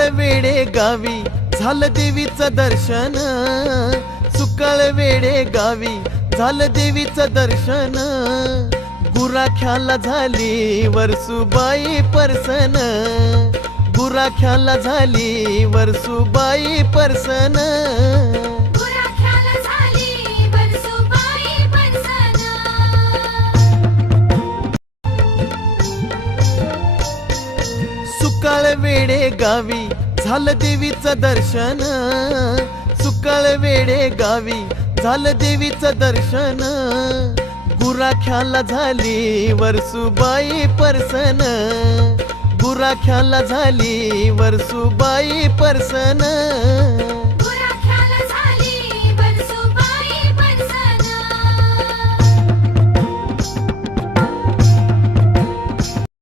सुकाळ वेडे गावी झालं देवीचं दर्शन, सुकाळ वेडे गावी झालं देवीचं दर्शन, गुराख्याला झाली वरसुबाई परसन, गुराख्याला झाली वरसुबाई परसन, गुराख्याला झाली वरसुबाई परसन. सुकाळ वेडे गावी झालं देवीचं दर्शन, सुकाळ वेडे गावी झालं देवीचं दर्शन, गुराख्याला झाली वरसुबाई परसन, गुराख्याला झाली वरसुबाई परसन.